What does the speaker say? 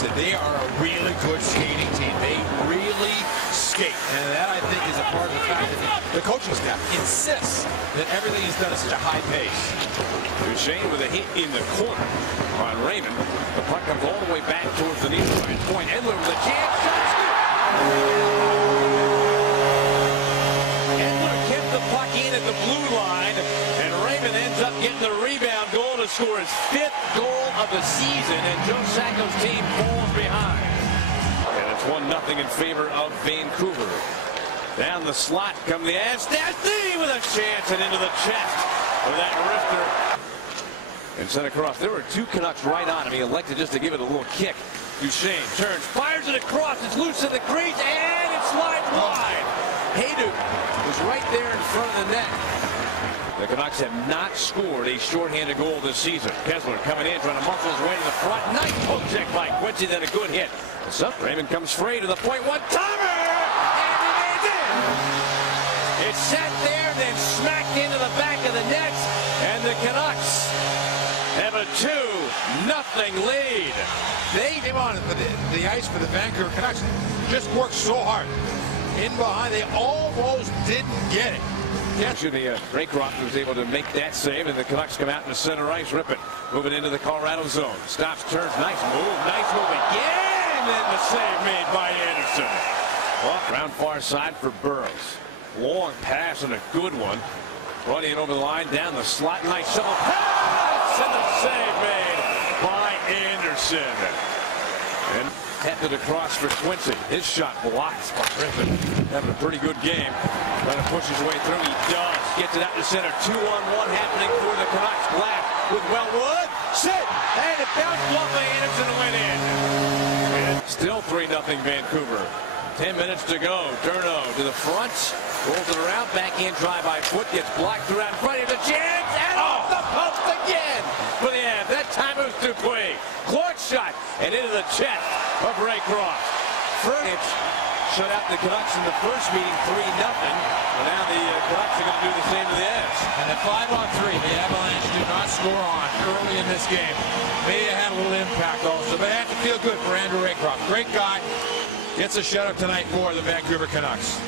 Canucks, that they are a really good skating team. They really skate. And that, I think, is a part of the fact that the coaching staff insists that everything is done at such a high pace. Duchesne with a hit in the corner on Raymond. The puck comes all the way back towards the near side point. Edler with a chance. Edler kept the puck in at the blue line, and Raymond ends up getting the rebound goal to score his 5th goal of the season, and Joe Sacco's team falls behind. And it's 1-0 in favor of Vancouver. Down the slot come the Stastny with a chance and into the chest of that Rifter. And sent across. There were 2 Canucks right on him. He elected just to give it a little kick. Duchesne turns, fires it across. It's loose in the crease, and it slides wide. Hejduk was right there in front of the net. The Canucks have not scored a shorthanded goal this season. Kessler coming in, trying to muscle his way to the front. Nice poke check by Quincy, then a good hit. So Raymond comes free to the point. One-timer! And it is in! It sat there, then smacked into the back of the net, and the Canucks have a 2-0 lead. They came on the ice for the Vancouver Canucks. Just worked so hard. In behind, they almost didn't get it. Raycroft was able to make that save, and the Canucks come out in the center ice, rip it, moving into the Colorado zone. Stops, turns, nice move again, and the save made by Anderson. Well, round far side for Burroughs. Long pass and a good one. Running over the line, down the slot, nice shovel pass, and the save made by Anderson. And headed across for Quincy. His shot blocked by Griffin. Having a pretty good game. Trying to push his way through. He does. Gets it out to center. 2-on-1 happening for the Canucks. Black with Wellwood. Sit! And it bounced off by Anderson and went in. And still 3-0 Vancouver. 10 minutes to go. Durno to the front. Rolls it around. Backhand drive by foot. Gets blocked throughout in front. Here's a chance. And off the post again. For the end. That time it was Dupuis. Clark shot. And into the chest of Raycroft. Furnish shut out the Canucks in the first meeting 3-0. But now the Canucks are going to do the same to the Avs. And at 5-on-3, the Avalanche did not score on early in this game. May have had a little impact also, but it had to feel good for Andrew Raycroft. Great guy. Gets a shutout tonight for the Vancouver Canucks.